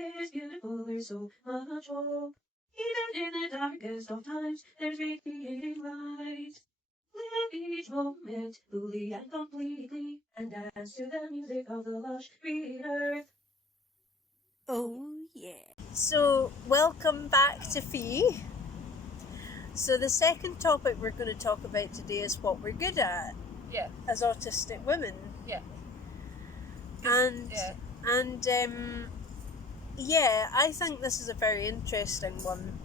is beautiful, there's so much hope. Even in the darkest of times, there's radiating light. Live each moment fully and completely, and dance to the music of the lush green earth. Oh yeah. So welcome back to Fee. So the second topic we're going to talk about today is what we're good at. Yeah. As autistic women. Yeah. And I think this is a very interesting one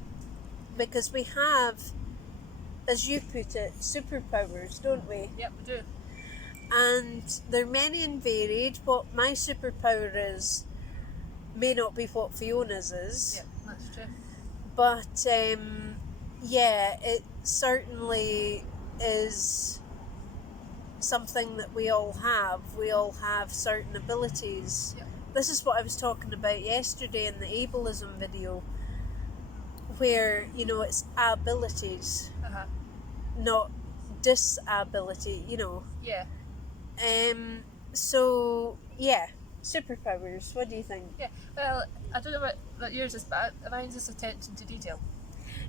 because we have, as you put it, superpowers, don't we? Yep, we do. And they're many and varied. What my superpower is may not be what Fiona's is. Yep, that's true. But it certainly is something that we all have. We all have certain abilities. Yep. This is what I was talking about yesterday in the Ableism video, where, it's abilities, not disability, Yeah. Superpowers, what do you think? Yeah, well, I don't know what yours is, but mine's is attention to detail.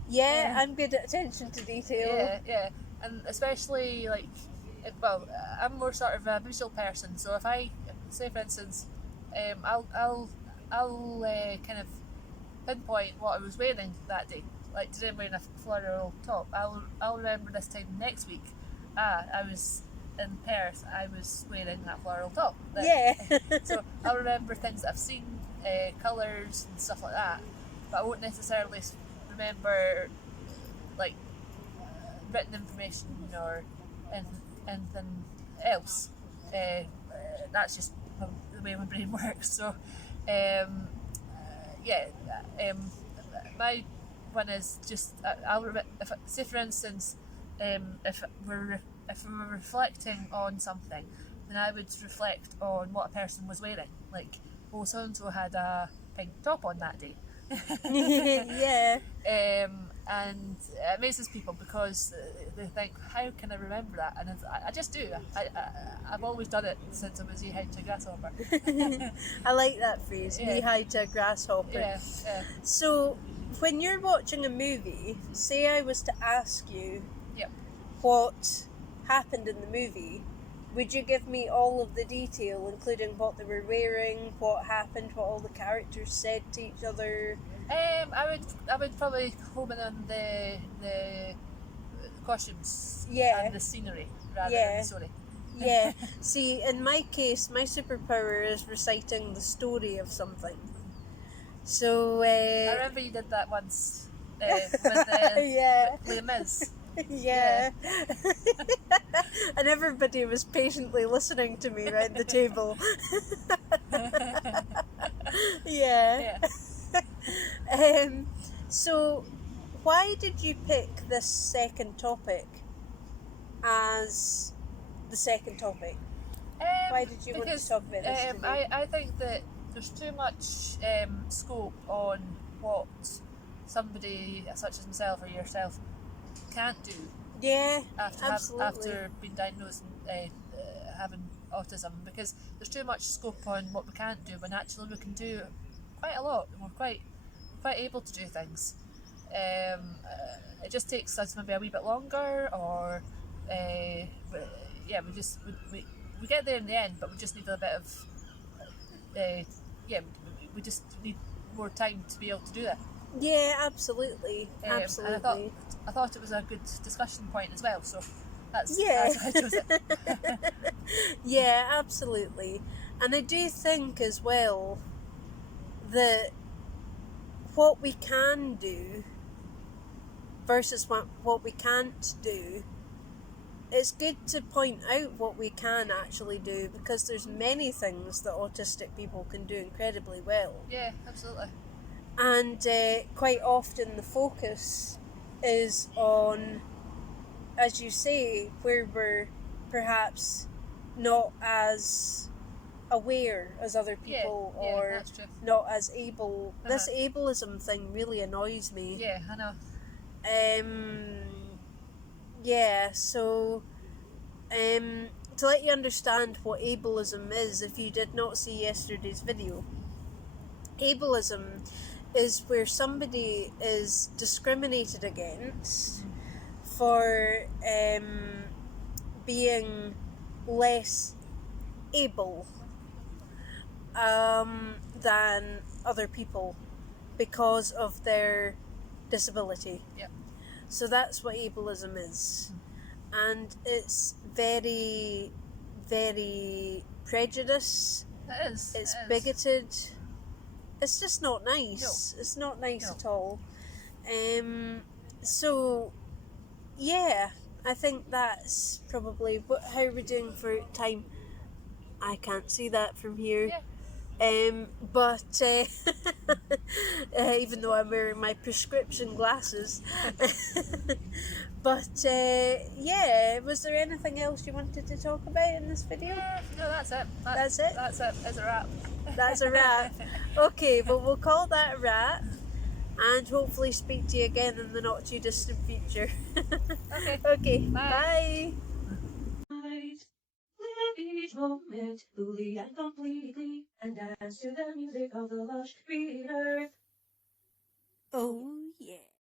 Yeah, I'm good at attention to detail. Yeah, and especially, I'm more sort of a visual person, so if I, say for instance, I'll kind of pinpoint what I was wearing that day. Like today I'm wearing a floral top. I'll remember this time next week. I was in Perth. I was wearing that floral top. So I'll remember things that I've seen, colours and stuff like that. But I won't necessarily remember like written information or anything else. That's just the way my brain works. So, my one is just if say for instance, if we're reflecting on something, then I would reflect on what a person was wearing. Like, so and so had a pink top on that day. Yeah. And it amazes people because they think, how can I remember that? And I just do. I've always done it since I was knee-high to a grasshopper. I like that phrase, knee-high to a grasshopper. Yeah. So, when you're watching a movie, say I was to ask you Yep. what happened in the movie, would you give me all of the detail, including what they were wearing, what happened, what all the characters said to each other? I would probably home in on the costumes and the scenery rather than the story. Yeah. See, in my case, my superpower is reciting the story of something. So I remember you did that once with Les Mis. Yeah. And everybody was patiently listening to me around the table. Yeah. So why did you pick this second topic as the second topic? Why did you want to talk about this today? I think that there's too much scope on what somebody such as myself or yourself can't do. Yeah, absolutely. After being diagnosed and having autism, because there's too much scope on what we can't do when actually we can do quite a lot and we're quite able to do things. It just takes us maybe a wee bit longer, or we get there in the end, but we just need a bit of we just need more time to be able to do that. Yeah, absolutely. Absolutely. And I thought it was a good discussion point as well, so that's why I chose it. Yeah, absolutely. And I do think as well that what we can do versus what we can't do, it's good to point out what we can actually do, because there's many things that autistic people can do incredibly well. Yeah, absolutely. And quite often the focus is on, as you say, where we're perhaps not as aware as other people, or not as able. This ableism thing really annoys me. Yeah, I know. So to let you understand what ableism is, if you did not see yesterday's video, Ableism is where somebody is discriminated against for being less able than other people because of their disability. Yep. So that's what ableism is. And it's very, very prejudiced. It is. It's it is. bigoted. It's just not nice. No. It's not nice No. at all. So, yeah, I think that's probably how we're doing for time. I can't see that from here. Yeah. But even though I'm wearing my prescription glasses. But yeah, was there anything else you wanted to talk about in this video? No, that's it. That's it? That's it. It's a wrap. That's a wrap. Okay, but we'll call that a wrap and hopefully speak to you again in the not too distant future. Okay. Okay, Bye. bye. Live each moment fully and completely, and dance to the music of the lush green earth. Oh yeah.